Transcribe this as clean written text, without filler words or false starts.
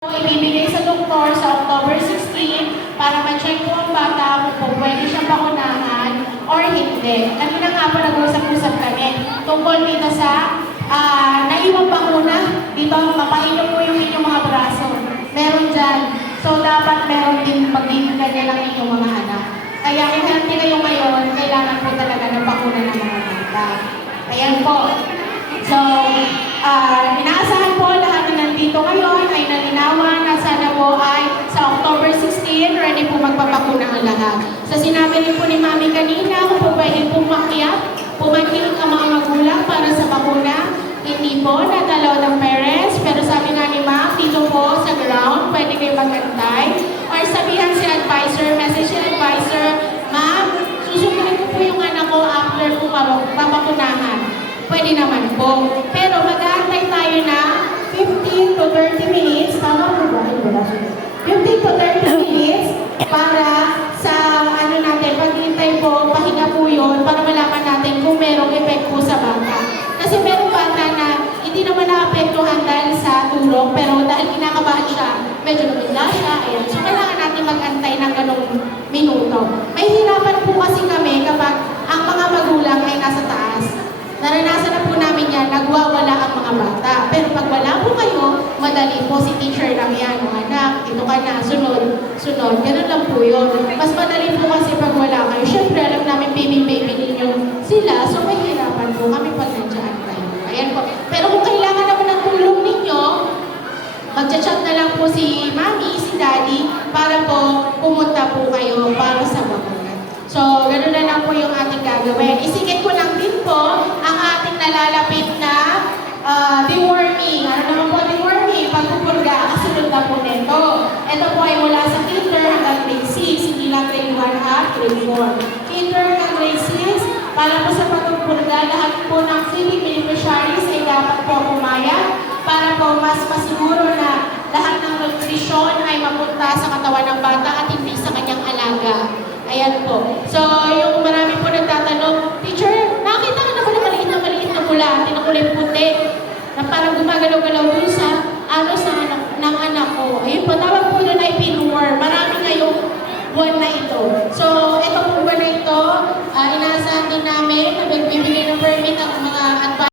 Ibibigay sa doktor sa October 16 para ma-check po ang bata kung po pwede siyang bakunahan or hindi. Kanina nga po nag-usap-usap kami tungkol dito sa naiwang bakuna. Di ba, mapainom po yung inyong mga braso. Meron dyan. So, dapat meron din pagbibigyan niya ng inyong mga anak. Kaya kung healthy kayo ngayon, kailangan po talaga ng bakuna ng mga bata. Ayan po. So, inaasahan po lahat na nandito ngayon ay nalinawan na sana po ay sa October 16, ready po magpapakuna ang lahat. So, sinabi rin po ni Mami kanina kung po pwede po makiyak, pumakinig ang mga magulang para sa bakuna. Hindi po, natalaw ng parents, pero sabi nga ni Ma'am, dito po sa ground, pwede kayo magantay. Or sabihan si advisor, message si advisor, Ma'am, susunod ko po yung anak ko after po papakunahan. Pwede naman po. Pero mag-aantay tayo na 15 to 30 minutes. Tama po ba? 15 to 30 minutes para sa ano natin, paghintay po, pahinga po yun para malaman natin kung merong effect po sa bata. Kasi merong bata na hindi naman naapektuhan dahil sa tulog, pero dahil kinakabahan siya, medyo lumila siya. Ayan. So, kailangan natin mag-antay ng ganong minuto. May hirapan po kasi kami kapag ang mga magulang ay nasa taas. Naranasan na po namin yan, nagwawala ang mga bata. Pero pag wala po kayo, madali po si teacher lang yan. O anak, ito ka na, sunod. Ganun lang po yun. Mas madali po kasi pag wala kayo. Siyempre, alam namin baby ninyo sila. So, may hirapan po kami pag nandiyan kayo. Ayan po. Pero kung kailangan naman ng tulong ninyo, mag-chat na lang po si Mami, si Daddy, para po pumunta po kayo para sa bakuna. So, gano'n na lang po yung ating gagawin. Isikip ko lang din po ang ating nalalapit na deworming. Ano naman po deworming? Pagpupurga, kasunod na po nito. Ito po ay mula sa kinder hanggang grade 6, hindi lang grade 1 at grade 4. Kinder hanggang grade 6, para po sa pagpupurga, lahat po ng civic beneficiaries ay dapat po pumayag para po mas masiguro na lahat ng nutrisyon ay mapunta sa katawan ng bata at hindi sa kanyang alaga. Ayan po. So, yung marami po nagtatanong, Teacher, nakita ka na ba na maliit na pula, tinakulay puti, na parang gumagalaw-galaw dun sa